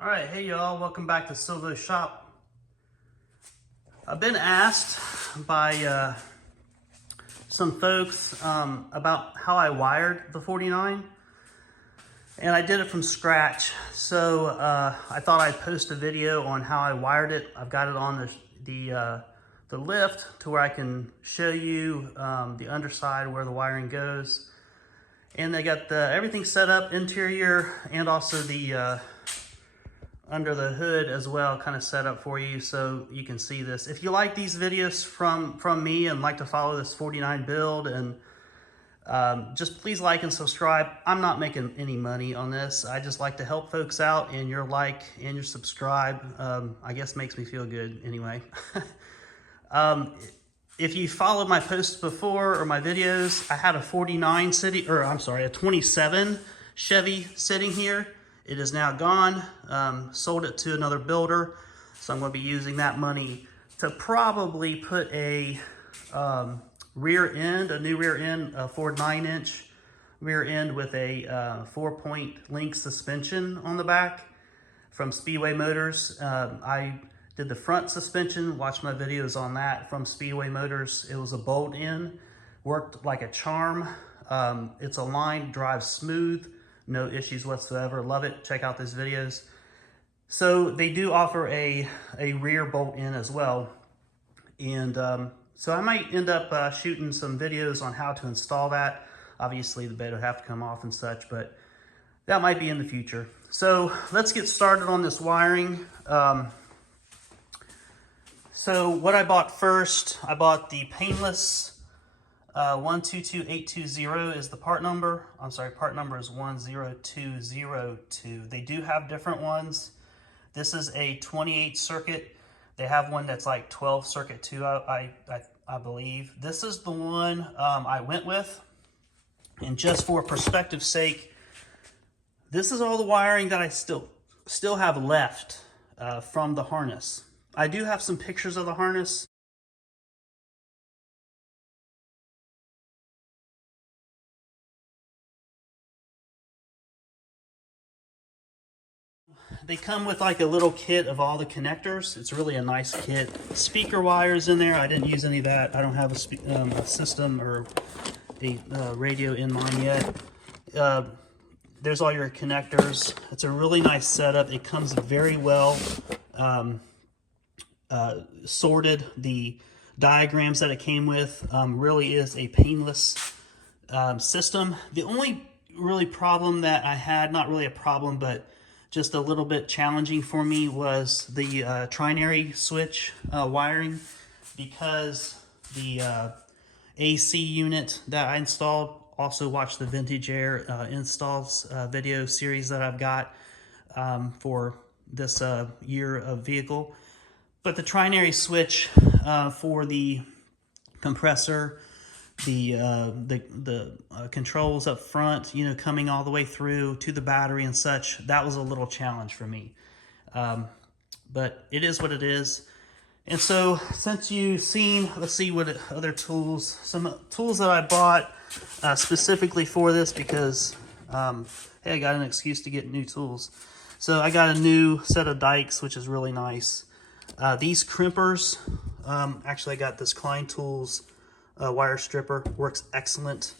All right, hey y'all, welcome back to Silvo's Shop. I've been asked by some folks about how I wired the 49, and I did it from scratch. So I thought I'd post a video on how I wired it. I've got it on the lift to where I can show you the underside where the wiring goes. And they got everything set up, interior and also the under the hood as well, kind of set up for you so you can see this. If you like these videos from me and like to follow this 49 build, and just please like and subscribe. I'm not making any money on this. I just like to help folks out, and your like and your subscribe, I guess, makes me feel good anyway. If you followed my posts before or my videos, I had a 49 sitting, or I'm sorry, a 27 Chevy sitting here. It is now gone. Sold it to another builder, so I'm going to be using that money to probably put a rear end, a new rear end, a Ford 9-inch rear end with a 4-point link suspension on the back from Speedway Motors. I did the front suspension, watched my videos on that from Speedway Motors. It was a bolt-in, worked like a charm. It's aligned, drives smooth. No issues whatsoever. Love it. Check out those videos. So they do offer a rear bolt-in as well. And so I might end up shooting some videos on how to install that. Obviously the bed would have to come off and such, but that might be in the future. So let's get started on this wiring. So what I bought first, I bought the Painless 122820 is the part number. I'm sorry, part number is 10202. They do have different ones. This is a 28 circuit. They have one that's like 12 circuit too, I believe. This is the one I went with. And just for perspective's sake, this is all the wiring that I still have left from the harness. I do have some pictures of the harness. They come with like a little kit of all the connectors. It's really a nice kit. Speaker wires in there. I didn't use any of that. I don't have a system or a radio in mine yet. There's all your connectors. It's a really nice setup. It comes very well sorted. The diagrams that it came with really is a painless system. The only really problem that I had, not really a problem, but just a little bit challenging for me, was the trinary switch wiring, because the AC unit that I installed, also watch the Vintage Air installs video series that I've got for this year of vehicle. But the trinary switch for the compressor, the controls up front, you know, coming all the way through to the battery and such, that was a little challenge for me. But it is what it is. And so since you've seen, let's see what other tools, some tools that I bought specifically for this, because hey, I got an excuse to get new tools. So I got a new set of dikes, which is really nice. These crimpers, actually I got this Klein Tools wire stripper, works excellent.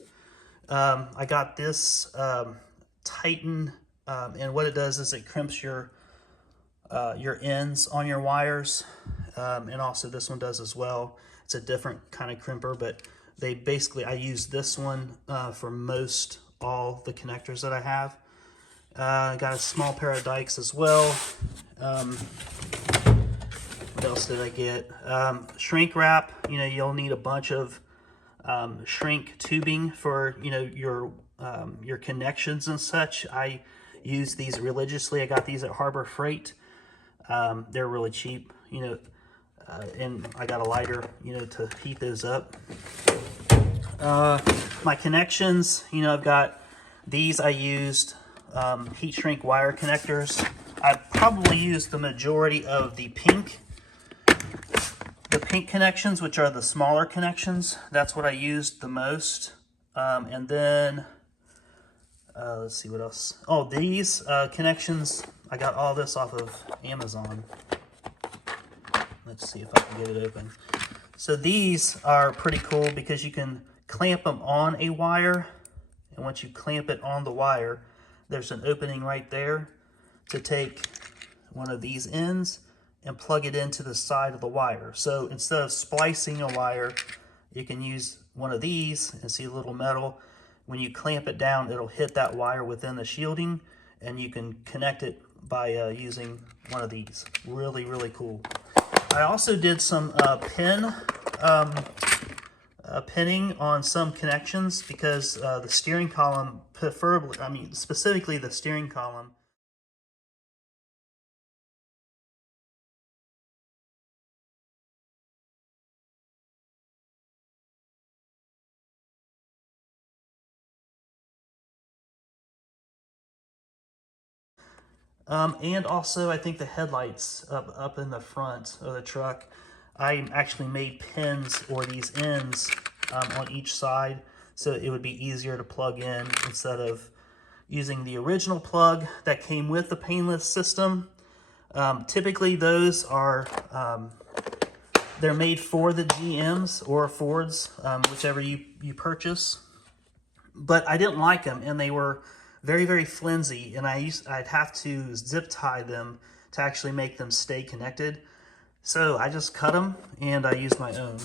I got this Titan, and what it does is it crimps your ends on your wires, and also this one does as well. It's a different kind of crimper, but they basically, I use this one for most all the connectors that I have. I got a small pair of dikes as well. What else did I get? Shrink wrap. You know, you'll need a bunch of shrink tubing for, you know, your connections and such. I use these religiously. I got these at Harbor Freight. They're really cheap, you know, and I got a lighter, you know, to heat those up. My connections, you know, I've got these. I used heat shrink wire connectors. I probably used the majority of the pink connections, which are the smaller connections. That's what I used the most. And then let's see what else. Oh, these connections I got all this off of Amazon. Let's see if I can get it open. So these are pretty cool because you can clamp them on a wire. And once you clamp it on the wire, there's an opening right there to take one of these ends and plug it into the side of the wire. So instead of splicing a wire, you can use one of these and see a little metal. When you clamp it down, it'll hit that wire within the shielding, and you can connect it by using one of these. Really, really cool. I also did some pinning on some connections because the steering column, specifically the steering column, and also I think the headlights up in the front of the truck, I actually made pins or these ends on each side so it would be easier to plug in instead of using the original plug that came with the Painless system. Typically those are, they're made for the GMs or Fords, whichever you purchase. But I didn't like them, and they were very, very flimsy, and I'd have to zip tie them to actually make them stay connected. So I just cut them, and I used my own.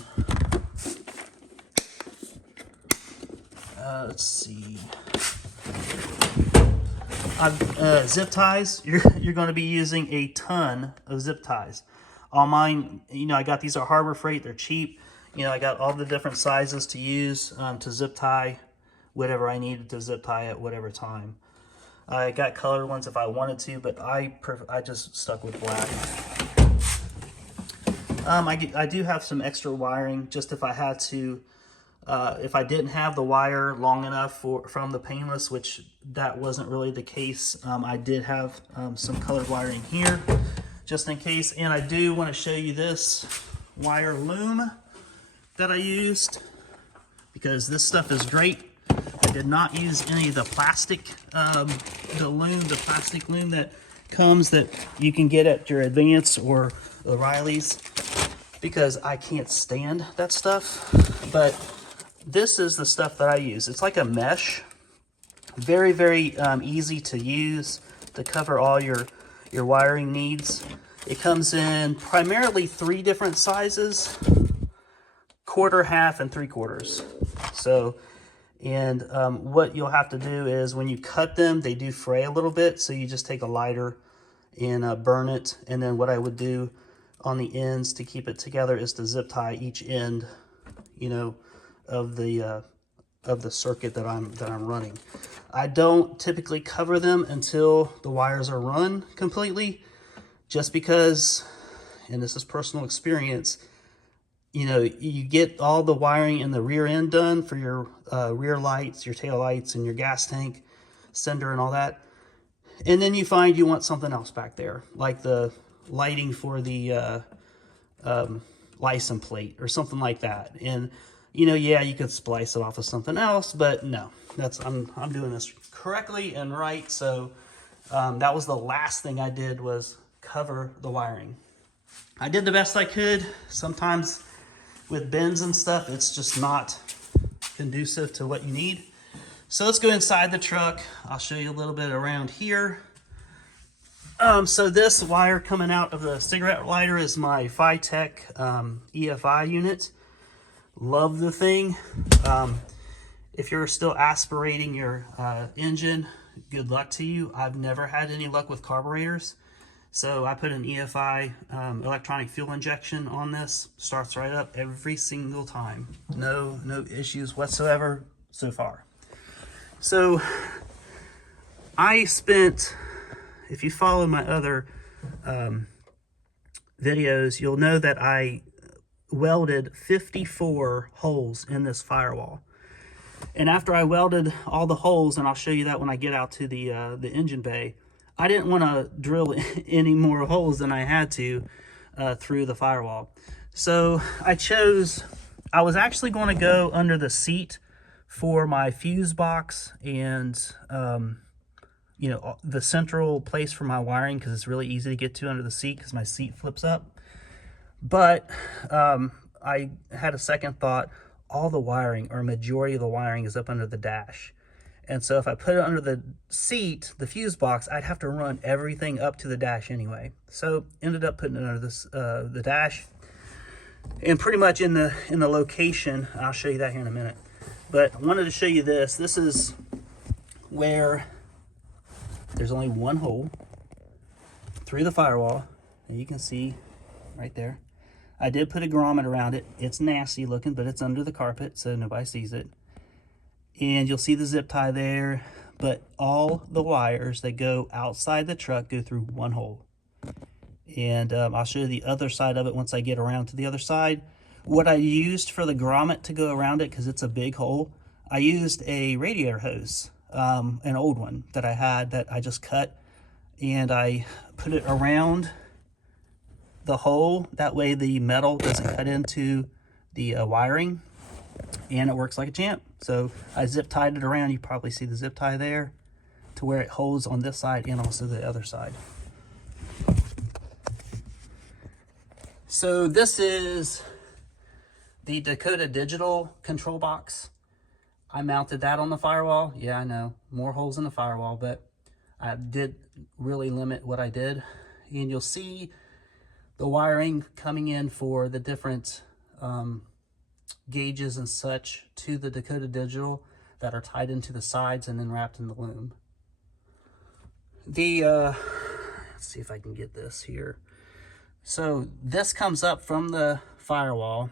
Let's see. Zip ties, you're going to be using a ton of zip ties. All mine, I got these at Harbor Freight. They're cheap. I got all the different sizes to use to zip tie whatever I needed to zip tie at whatever time. I got colored ones if I wanted to, but I just stuck with black. I do have some extra wiring just if I had to, if I didn't have the wire long enough from the Painless, which that wasn't really the case. I did have some colored wiring here just in case. And I do want to show you this wire loom that I used because this stuff is great. I did not use any of the plastic, the plastic loom that comes that you can get at your Advance or O'Reilly's because I can't stand that stuff. But this is the stuff that I use. It's like a mesh, very, very easy to use to cover all your wiring needs. It comes in primarily 3 different sizes: quarter, half, and 3/4. So. And what you'll have to do is when you cut them, they do fray a little bit. So you just take a lighter and burn it. And then what I would do on the ends to keep it together is to zip tie each end, of the circuit that I'm running. I don't typically cover them until the wires are run completely, just because, and this is personal experience, you get all the wiring in the rear end done for your rear lights, your tail lights, and your gas tank, sender, and all that. And then you find you want something else back there, like the lighting for the license plate or something like that. And, yeah, you could splice it off of something else, but no, I'm doing this correctly and right. So that was the last thing I did, was cover the wiring. I did the best I could. Sometimes with bends and stuff, it's just not conducive to what you need. So let's go inside the truck. I'll show you a little bit around here. So this wire coming out of the cigarette lighter is my Phytech EFI unit. Love the thing. If you're still aspirating your engine, good luck to you. I've never had any luck with carburetors. So I put an EFI electronic fuel injection on this. Starts right up every single time. No issues whatsoever so far. So I spent, if you follow my other videos, you'll know that I welded 54 holes in this firewall. And after I welded all the holes, and I'll show you that when I get out to the engine bay, I didn't want to drill any more holes than I had to through the firewall. So I was actually going to go under the seat for my fuse box and, you know, the central place for my wiring, because it's really easy to get to under the seat because my seat flips up. But I had a second thought. All the wiring, or majority of the wiring, is up under the dash. And so if I put it under the seat, the fuse box, I'd have to run everything up to the dash anyway. So ended up putting it under this, the dash, and pretty much in the location. I'll show you that here in a minute. But I wanted to show you this. This is where there's only one hole through the firewall, and you can see right there. I did put a grommet around it. It's nasty looking, but it's under the carpet, so nobody sees it. And you'll see the zip tie there, but all the wires that go outside the truck go through one hole. And I'll show you the other side of it once I get around to the other side. What I used for the grommet to go around it, because it's a big hole, I used a radiator hose, an old one that I had that I just cut, and I put it around the hole. That way the metal doesn't cut into the wiring, and it works like a champ. So I zip tied it around. You probably see the zip tie there to where it holds on this side and also the other side. So this is the Dakota Digital control box. I mounted that on the firewall. Yeah, I know, more holes in the firewall, but I did really limit what I did. And you'll see the wiring coming in for the different gauges and such to the Dakota Digital that are tied into the sides and then wrapped in the loom. Let's see if I can get this here. So this comes up from the firewall,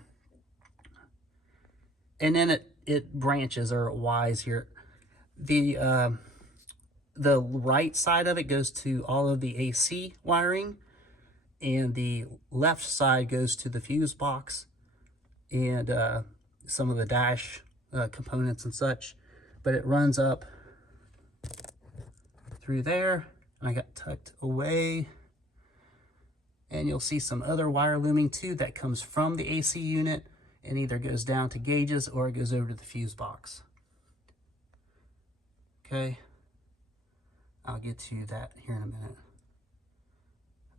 and then it branches, or it Ys here. The right side of it goes to all of the AC wiring, and the left side goes to the fuse box and some of the dash components and such. But it runs up through there, and I got tucked away. And you'll see some other wire looming too that comes from the AC unit and either goes down to gauges or it goes over to the fuse box. Okay, I'll get to that here in a minute.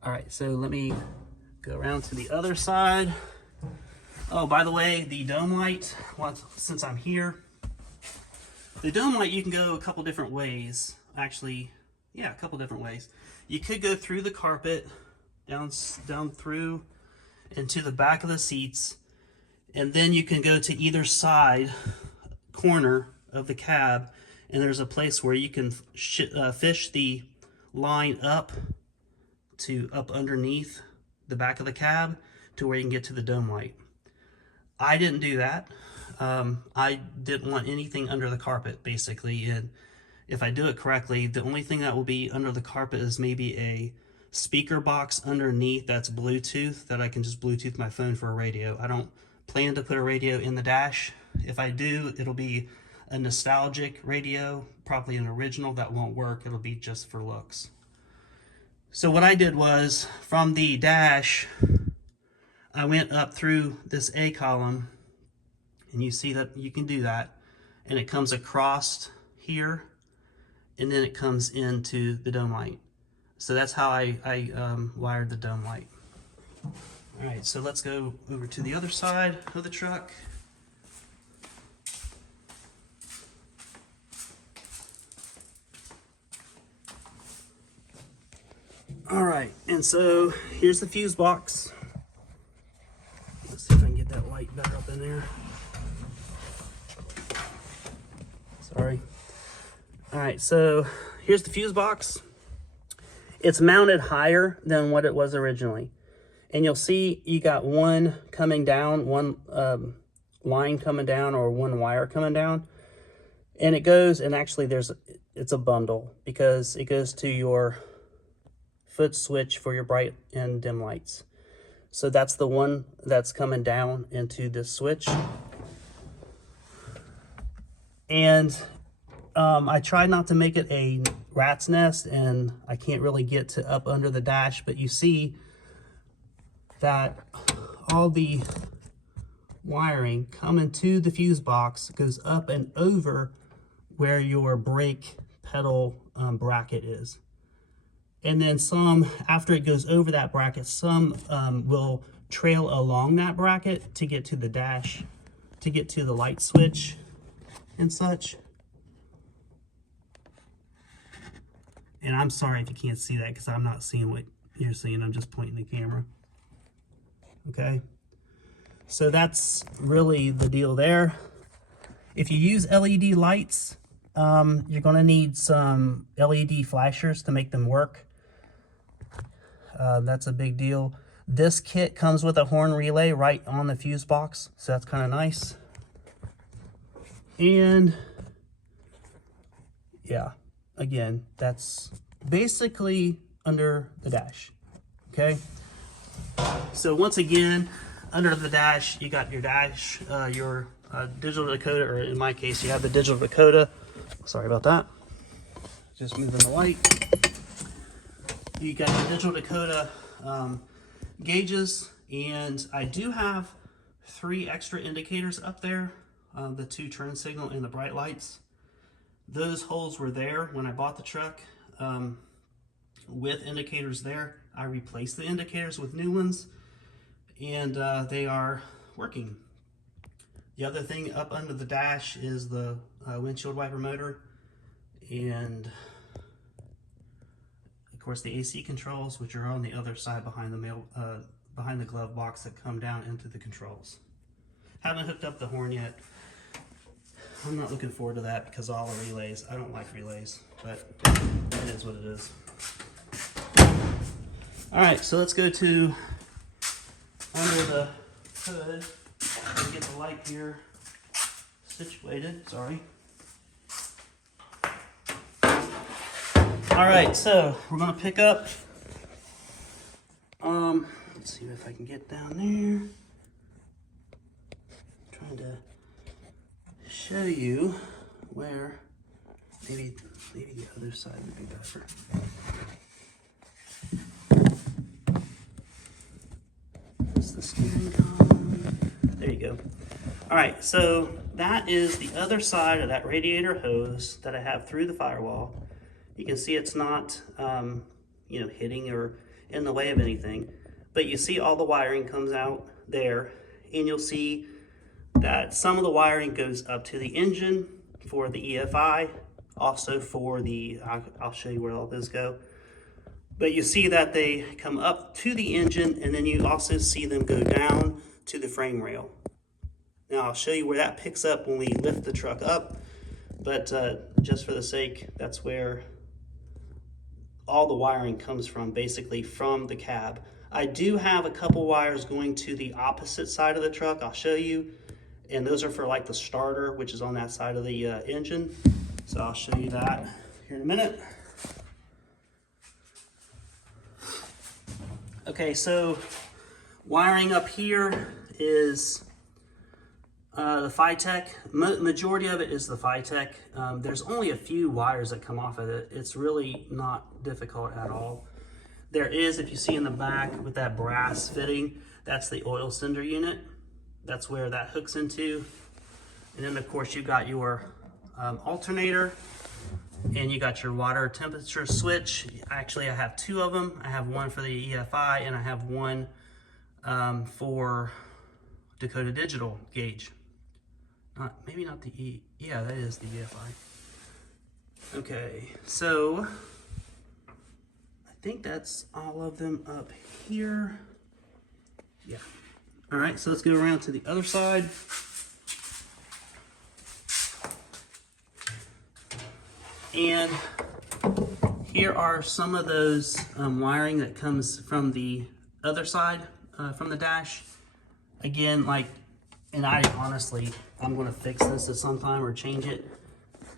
All right, so let me go around to the other side. Oh, by the way, the dome light, since I'm here, the dome light, you can go a couple different ways. Actually, yeah, a couple different ways. You could go through the carpet, down through into the back of the seats, and then you can go to either side corner of the cab, and there's a place where you can fish the line up underneath the back of the cab to where you can get to the dome light. I didn't do that. I didn't want anything under the carpet, basically, and if I do it correctly, the only thing that will be under the carpet is maybe a speaker box underneath that's Bluetooth, that I can just Bluetooth my phone for a radio. I don't plan to put a radio in the dash. If I do, it'll be a nostalgic radio, probably an original that won't work. It'll be just for looks. So what I did was, from the dash, I went up through this A column, and you see that you can do that, and it comes across here, and then it comes into the dome light. So that's how I wired the dome light. All right, so let's go over to the other side of the truck. All right, and so here's the fuse box. Let's see if I can get that light better up in there. Sorry. All right, so here's the fuse box. It's mounted higher than what it was originally. And you'll see you got one coming down, one line coming down, or one wire coming down. And it goes, and actually it's a bundle, because it goes to your foot switch for your bright and dim lights. So that's the one that's coming down into this switch. And I tried not to make it a rat's nest, and I can't really get to up under the dash, but you see that all the wiring coming to the fuse box goes up and over where your brake pedal bracket is. And then some, after it goes over that bracket, some will trail along that bracket to get to the dash, to get to the light switch and such. And I'm sorry if you can't see that because I'm not seeing what you're seeing. I'm just pointing the camera. Okay. So that's really the deal there. If you use LED lights, you're going to need some LED flashers to make them work. That's a big deal. This kit comes with a horn relay right on the fuse box, so that's kind of nice. And yeah, again, that's basically under the dash. Okay, so once again, under the dash, you got your dash, your digital decoder, or in my case, you have the digital decoder. Sorry about that. Just moving the light. You got your digital decoder gauges, and I do have 3 extra indicators up there, the 2 turn signal and the bright lights. Those holes were there when I bought the truck with indicators there. I replaced the indicators with new ones, and they are working. The other thing up under the dash is the windshield wiper motor, and of course the AC controls, which are on the other side behind the glove box that come down into the controls. Haven't hooked up the horn yet. I'm not looking forward to that because of all the relays. I don't like relays, but it is what it is. All right, so let's go to under the hood and get the light here situated. Sorry. All right, so we're gonna pick up. Let's see if I can get down there. I'm trying to show you where maybe the other side would be better. The steering column. There you go. All right, so that is the other side of that radiator hose that I have through the firewall. You can see it's not, hitting or in the way of anything, but you see all the wiring comes out there, and you'll see that some of the wiring goes up to the engine for the EFI, also for the, I'll show you where all those go. But you see that they come up to the engine, and then you also see them go down to the frame rail. Now I'll show you where that picks up when we lift the truck up, but just for the sake, that's where all the wiring comes from, basically from the cab. I do have a couple wires going to the opposite side of the truck, I'll show you, and those are for like the starter, which is on that side of the engine. So I'll show you that here in a minute. Okay, so wiring up here is the Phytech. Majority of it is the Phytech. There's only a few wires that come off of it. It's really not difficult at all. There is, if you see in the back with that brass fitting, that's the oil cylinder unit. That's where that hooks into. And then of course you've got your alternator, and you got your water temperature switch. Actually, I have 2 of them. I have one for the EFI, and I have one for Dakota Digital gauge. Maybe not the yeah, that is the EFI. Okay, so I think that's all of them up here. Yeah. All right, so let's go around to the other side. And here are some of those wiring that comes from the other side, from the dash. Again, and I'm gonna fix this at some time or change it.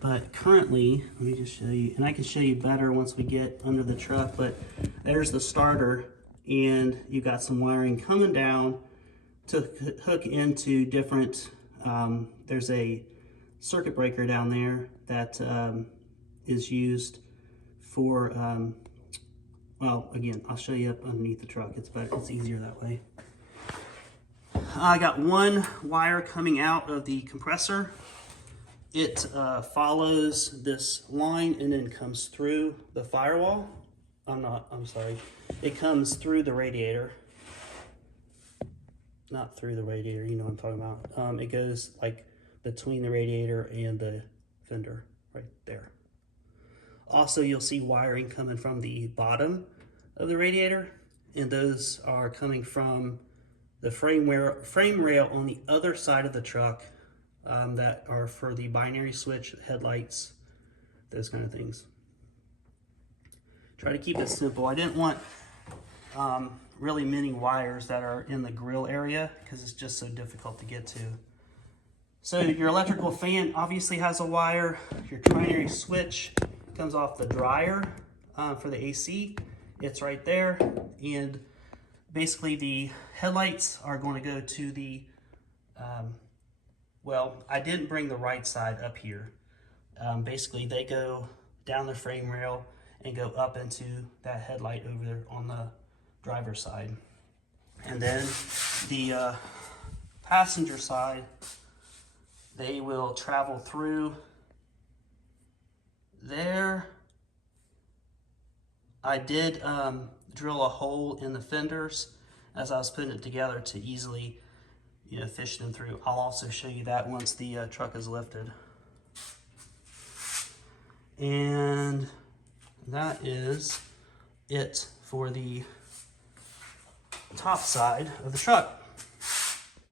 But currently, let me just show you, and I can show you better once we get under the truck, but there's the starter, and you got some wiring coming down to hook into different, there's a circuit breaker down there that is used for, well, again, I'll show you up underneath the truck. It's better, it's easier that way. I got one wire coming out of the compressor, It follows this line and then comes through the firewall. I'm sorry. It comes through the radiator. Not through the radiator, you know what I'm talking about. It goes like between the radiator and the fender right there. Also, you'll see wiring coming from the bottom of the radiator, and those are coming from the frame rail on the other side of the truck that are for the binary switch, headlights, those kind of things. Try to keep it simple. I didn't want really many wires that are in the grill area because it's just so difficult to get to. So your electrical fan obviously has a wire. Your trinary switch comes off the dryer for the AC. It's right there. And basically the headlights are going to go to the, well, I didn't bring the right side up here. Basically they go down the frame rail and go up into that headlight over there on the driver's side. And then the passenger side, they will travel through there. I did drill a hole in the fenders as I was putting it together to easily, you know, fish them through. I'll also show you that once the truck is lifted. And that is it for the top side of the truck.